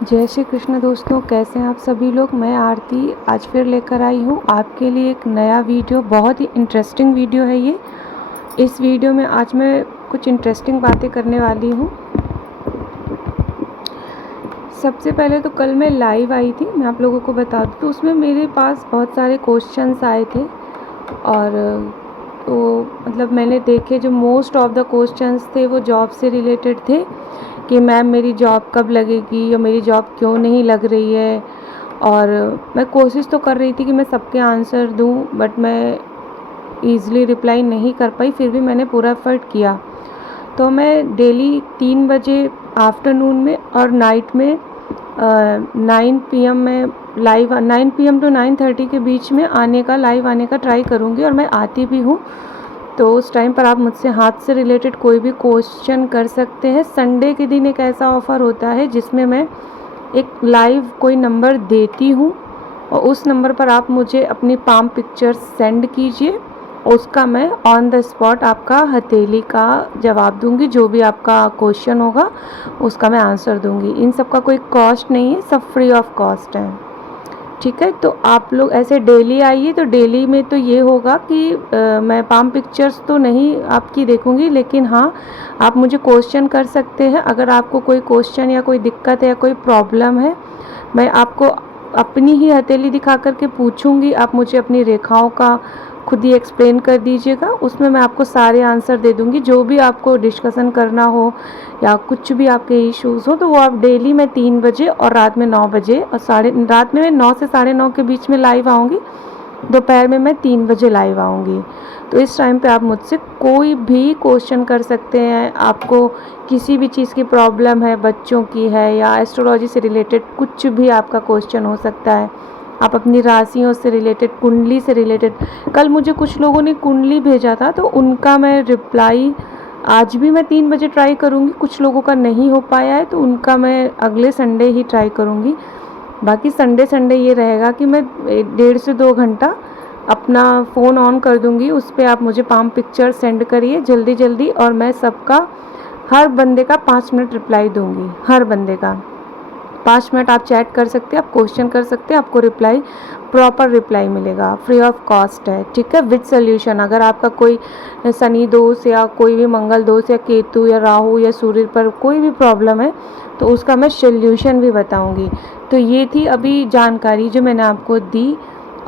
जय श्री कृष्ण दोस्तों, कैसे हैं आप सभी लोग। मैं आरती आज फिर लेकर आई हूँ आपके लिए एक नया वीडियो। बहुत ही इंटरेस्टिंग वीडियो है ये। इस वीडियो में आज मैं कुछ इंटरेस्टिंग बातें करने वाली हूँ। सबसे पहले तो कल मैं लाइव आई थी, मैं आप लोगों को बता दूँ, तो उसमें मेरे पास बहुत सारे क्वेश्चंस आए थे और तो मतलब मैंने देखे जो मोस्ट ऑफ द क्वेश्चंस थे वो जॉब से रिलेटेड थे कि मैम मेरी जॉब कब लगेगी या मेरी जॉब क्यों नहीं लग रही है। और मैं कोशिश तो कर रही थी कि मैं सबके आंसर दूं, बट मैं ईज़िली रिप्लाई नहीं कर पाई। फिर भी मैंने पूरा एफर्ट किया। तो मैं डेली 3 बजे आफ्टरनून में और नाइट में 9 PM में लाइव 9 PM टू 9:30 के बीच में लाइव आने का ट्राई करूँगी और मैं आती भी हूँ। तो उस टाइम पर आप मुझसे हाथ से रिलेटेड कोई भी क्वेश्चन कर सकते हैं। संडे के दिन एक ऐसा ऑफ़र होता है जिसमें मैं एक लाइव कोई नंबर देती हूँ और उस नंबर पर आप मुझे अपनी पाम पिक्चर सेंड कीजिए। उसका मैं ऑन द स्पॉट आपका हथेली का जवाब दूंगी। जो भी आपका क्वेश्चन होगा उसका मैं आंसर दूंगी। इन सब का कोई कॉस्ट नहीं है, सब फ्री ऑफ कॉस्ट है। ठीक है, तो आप लोग ऐसे डेली आइए। तो डेली में तो ये होगा कि मैं पाम पिक्चर्स तो नहीं आपकी देखूंगी, लेकिन हाँ आप मुझे क्वेश्चन कर सकते हैं। अगर आपको कोई क्वेश्चन या कोई दिक्कत है या कोई प्रॉब्लम है, मैं आपको अपनी ही हथेली दिखा करके पूछूंगी। आप मुझे अपनी रेखाओं का खुद ही एक्सप्लेन कर दीजिएगा, उसमें मैं आपको सारे आंसर दे दूंगी। जो भी आपको डिस्कशन करना हो या कुछ भी आपके इश्यूज़ हो तो वो आप डेली मैं 3 बजे और रात में 9 बजे और रात में मैं 9 से 9:30 के बीच में लाइव आऊँगी। दोपहर में मैं 3 बजे लाइव आऊँगी। तो इस टाइम पे आप मुझसे कोई भी क्वेश्चन कर सकते हैं। आपको किसी भी चीज़ की प्रॉब्लम है, बच्चों की है या एस्ट्रोलॉजी से रिलेटेड कुछ भी आपका क्वेश्चन हो सकता है। आप अपनी राशियों से रिलेटेड, कुंडली से रिलेटेड, कल मुझे कुछ लोगों ने कुंडली भेजा था तो उनका मैं रिप्लाई आज भी मैं 3 बजे ट्राई करूँगी। कुछ लोगों का नहीं हो पाया है तो उनका मैं अगले संडे ही ट्राई करूँगी। बाकी संडे ये रहेगा कि मैं 1.5 से 2 घंटा अपना फ़ोन ऑन कर दूँगी। उस पर आप मुझे पाम पिक्चर सेंड करिए जल्दी जल्दी और मैं सबका, हर बंदे का 5 मिनट रिप्लाई दूँगी। हर बंदे का 5 मिनट आप चैट कर सकते हैं, आप क्वेश्चन कर सकते हैं, आपको रिप्लाई, प्रॉपर रिप्लाई मिलेगा, फ्री ऑफ कॉस्ट है। ठीक है, विद सोल्यूशन। अगर आपका कोई शनि दोष या कोई भी मंगल दोष या केतु या राहु या सूर्य पर कोई भी प्रॉब्लम है तो उसका मैं सोल्यूशन भी बताऊंगी। तो ये थी अभी जानकारी जो मैंने आपको दी।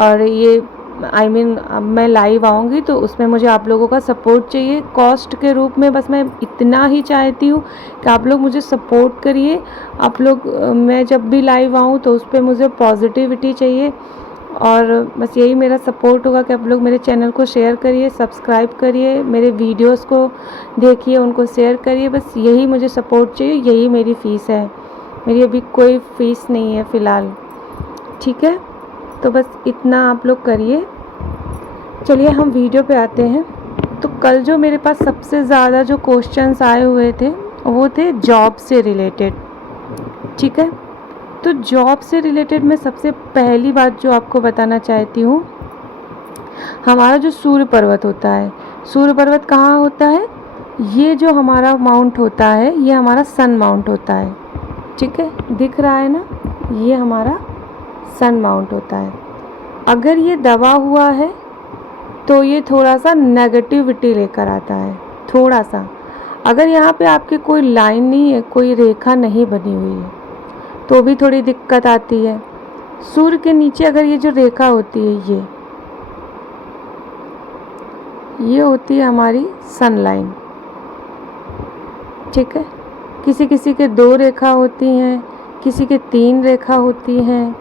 और ये अब मैं लाइव आऊँगी तो उसमें मुझे आप लोगों का सपोर्ट चाहिए कॉस्ट के रूप में। बस मैं इतना ही चाहती हूँ कि आप लोग मुझे सपोर्ट करिए। आप लोग, मैं जब भी लाइव आऊँ तो उस पर मुझे पॉजिटिविटी चाहिए और बस यही मेरा सपोर्ट होगा कि आप लोग मेरे चैनल को शेयर करिए, सब्सक्राइब करिए, मेरे वीडियोस को देखिए, उनको शेयर करिए। बस यही मुझे सपोर्ट चाहिए, यही मेरी फ़ीस है। मेरी अभी कोई फ़ीस नहीं है फ़िलहाल। ठीक है, तो बस इतना आप लोग करिए। चलिए हम वीडियो पे आते हैं। तो कल जो मेरे पास सबसे ज़्यादा जो क्वेश्चंस आए हुए थे वो थे जॉब से रिलेटेड। ठीक है, तो जॉब से रिलेटेड मैं सबसे पहली बात जो आपको बताना चाहती हूँ, हमारा जो सूर्य पर्वत होता है, सूर्य पर्वत कहाँ होता है? ये जो हमारा माउंट होता है ये हमारा सन माउंट होता है। ठीक है, दिख रहा है ना, ये हमारा सन माउंट होता है। अगर ये दबा हुआ है तो ये थोड़ा सा नेगेटिविटी लेकर आता है, थोड़ा सा। अगर यहाँ पे आपके कोई लाइन नहीं है, कोई रेखा नहीं बनी हुई है तो भी थोड़ी दिक्कत आती है। सूर्य के नीचे अगर ये जो रेखा होती है ये होती है हमारी सन लाइन। ठीक है, किसी किसी के 2 रेखा होती हैं, किसी के 3 रेखा होती हैं।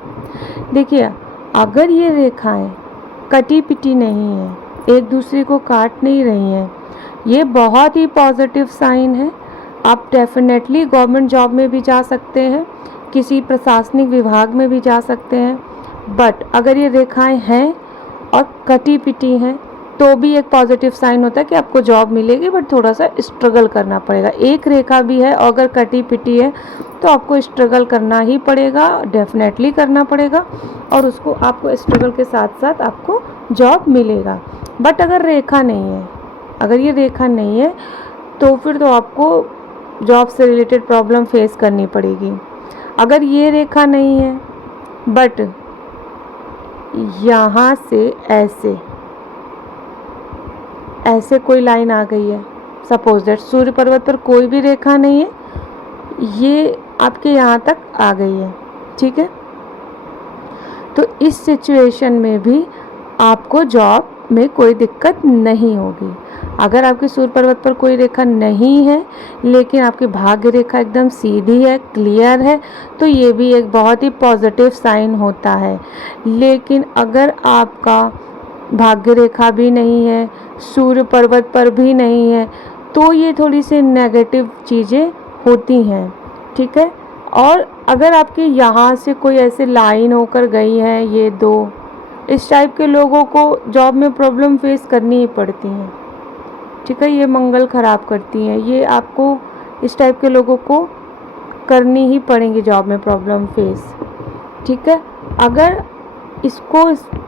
देखिए, अगर ये रेखाएं कटी पिटी नहीं है, एक दूसरे को काट नहीं रही हैं, ये बहुत ही पॉजिटिव साइन है। आप डेफिनेटली गवर्नमेंट जॉब में भी जा सकते हैं, किसी प्रशासनिक विभाग में भी जा सकते हैं। बट अगर ये रेखाएं हैं और कटी पिटी हैं तो भी एक पॉजिटिव साइन होता है कि आपको जॉब मिलेगी, बट थोड़ा सा स्ट्रगल करना पड़ेगा। एक रेखा भी है और अगर कटी पिटी है तो आपको स्ट्रगल करना ही पड़ेगा, डेफिनेटली करना पड़ेगा, और उसको आपको स्ट्रगल के साथ साथ आपको जॉब मिलेगा। बट अगर रेखा नहीं है, अगर ये रेखा नहीं है तो फिर तो आपको जॉब से रिलेटेड प्रॉब्लम फेस करनी पड़ेगी। अगर ये रेखा नहीं है बट यहाँ से ऐसे ऐसे कोई लाइन आ गई है, सपोज दैट सूर्य पर्वत पर कोई भी रेखा नहीं है, ये आपके यहाँ तक आ गई है, ठीक है, तो इस सिचुएशन में भी आपको जॉब में कोई दिक्कत नहीं होगी। अगर आपके सूर्य पर्वत पर कोई रेखा नहीं है लेकिन आपकी भाग्य रेखा एकदम सीधी है, क्लियर है, तो ये भी एक बहुत ही पॉजिटिव साइन होता है। लेकिन अगर आपका भाग्य रेखा भी नहीं है, सूर्य पर्वत पर भी नहीं है, तो ये थोड़ी सी नेगेटिव चीज़ें होती हैं, ठीक है। और अगर आपके यहाँ से कोई ऐसे लाइन होकर गई है, ये दो, इस टाइप के लोगों को जॉब में प्रॉब्लम फेस करनी ही पड़ती हैं, ठीक है। ये मंगल ख़राब करती हैं, ये आपको इस टाइप के लोगों को करनी ही पड़ेंगी जॉब में प्रॉब्लम फेस, ठीक है।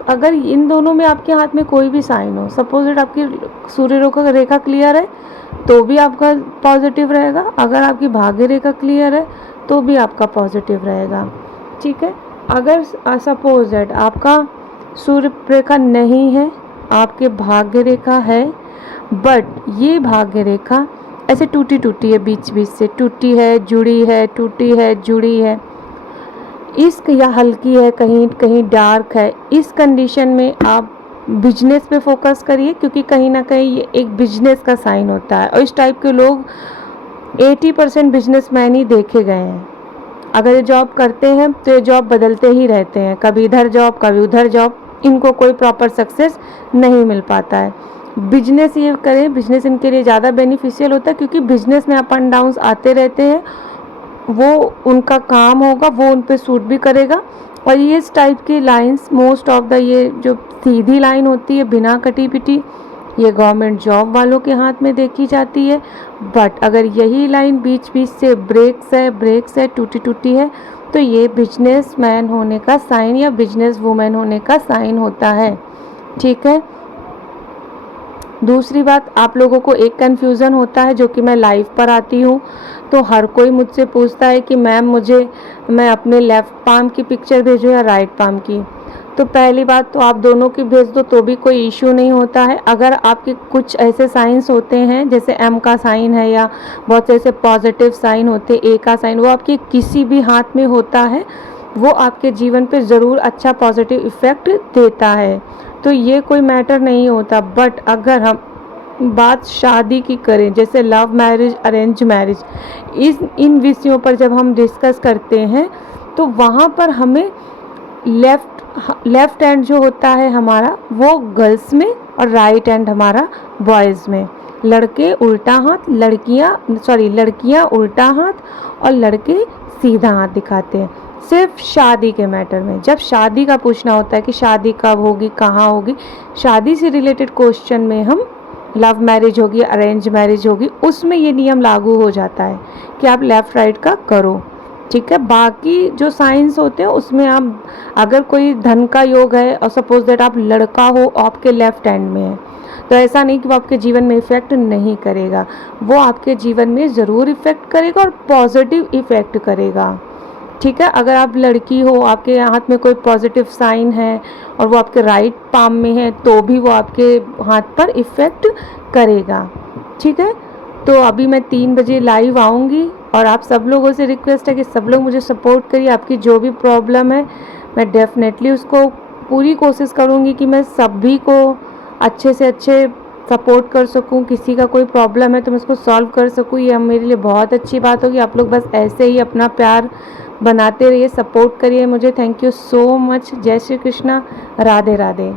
अगर इन दोनों में आपके हाथ में कोई भी साइन हो, सपोज दैट आपकी सूर्य रेखा क्लियर है तो भी आपका पॉजिटिव रहेगा, अगर आपकी भाग्य रेखा क्लियर है तो भी आपका पॉजिटिव रहेगा, ठीक है। अगर सपोज दैट आपका सूर्य रेखा नहीं है, आपके भाग्य रेखा है, बट ये भाग्य रेखा ऐसे टूटी टूटी है, बीच बीच से टूटी है, जुड़ी है, टूटी है, जुड़ी है, या हल्की है, कहीं कहीं डार्क है, इस कंडीशन में आप बिजनेस पे फोकस करिए, क्योंकि कहीं ना कहीं ये एक बिजनेस का साइन होता है। और इस टाइप के लोग 80% बिजनेसमैन ही देखे गए हैं। अगर ये जॉब करते हैं तो ये जॉब बदलते ही रहते हैं, कभी इधर जॉब कभी उधर जॉब, इनको कोई प्रॉपर सक्सेस नहीं मिल पाता है। बिजनेस ये करें, बिजनेस इनके लिए ज़्यादा बेनिफिशियल होता है, क्योंकि बिजनेस में अप एंड डाउन्स आते रहते हैं, वो उनका काम होगा, वो उन पे सूट भी करेगा। और ये इस टाइप की लाइंस मोस्ट ऑफ द, ये जो सीधी लाइन होती है बिना कटी पिटी, ये गवर्नमेंट जॉब वालों के हाथ में देखी जाती है। बट अगर यही लाइन बीच बीच से ब्रेक्स है, टूटी टूटी है, तो ये बिजनेसमैन होने का साइन या बिजनेस वूमेन होने का साइन होता है, ठीक है। दूसरी बात, आप लोगों को एक कन्फ्यूज़न होता है जो कि मैं लाइव पर आती हूँ तो हर कोई मुझसे पूछता है कि मैम मैं अपने लेफ़्ट पाम की पिक्चर भेजूँ या राइट पाम की। तो पहली बात तो आप दोनों की भेज दो तो भी कोई इशू नहीं होता है। अगर आपके कुछ ऐसे साइंस होते हैं जैसे एम का साइन है या बहुत से ऐसे पॉजिटिव साइन होते, ए का साइन, वो आपके किसी भी हाथ में होता है, वो आपके जीवन पे ज़रूर अच्छा पॉजिटिव इफ़ेक्ट देता है, तो ये कोई मैटर नहीं होता। बट अगर हम बात शादी की करें, जैसे लव मैरिज, अरेंज मैरिज, इन विषयों पर जब हम डिस्कस करते हैं तो वहाँ पर हमें लेफ़्ट हैंड जो होता है हमारा वो गर्ल्स में और राइट हैंड हमारा बॉयज़ में। लड़के उल्टा हाथ, लड़कियाँ उल्टा हाथ और लड़के सीधा हाथ दिखाते हैं, सिर्फ शादी के मैटर में। जब शादी का पूछना होता है कि शादी कब होगी, कहाँ होगी, शादी से रिलेटेड क्वेश्चन में हम लव मैरिज होगी, अरेंज मैरिज होगी, उसमें ये नियम लागू हो जाता है कि आप लेफ़्ट राइट का करो, ठीक है। बाकी जो साइंस होते हैं उसमें आप, अगर कोई धन का योग है और सपोज दैट आप लड़का हो, आपके लेफ़्ट हैंड में है, तो ऐसा नहीं कि वो आपके जीवन में इफ़ेक्ट नहीं करेगा, वो आपके जीवन में ज़रूर इफ़ेक्ट करेगा और पॉजिटिव इफ़ेक्ट करेगा, ठीक है। अगर आप लड़की हो, आपके हाथ में कोई पॉजिटिव साइन है और वो आपके राइट पाम में है, तो भी वो आपके हाथ पर इफ़ेक्ट करेगा, ठीक है। तो अभी मैं 3 बजे लाइव आऊँगी और आप सब लोगों से रिक्वेस्ट है कि सब लोग मुझे सपोर्ट करिए। आपकी जो भी प्रॉब्लम है मैं डेफिनेटली उसको पूरी कोशिश करूँगी कि मैं सभी को अच्छे से अच्छे सपोर्ट कर सकूँ। किसी का कोई प्रॉब्लम है तो मैं उसको सॉल्व कर सकूँ, ये मेरे लिए बहुत अच्छी बात होगी। आप लोग बस ऐसे ही अपना प्यार बनाते रहिए, सपोर्ट करिए मुझे। Thank you so much. जय श्री कृष्णा, राधे राधे।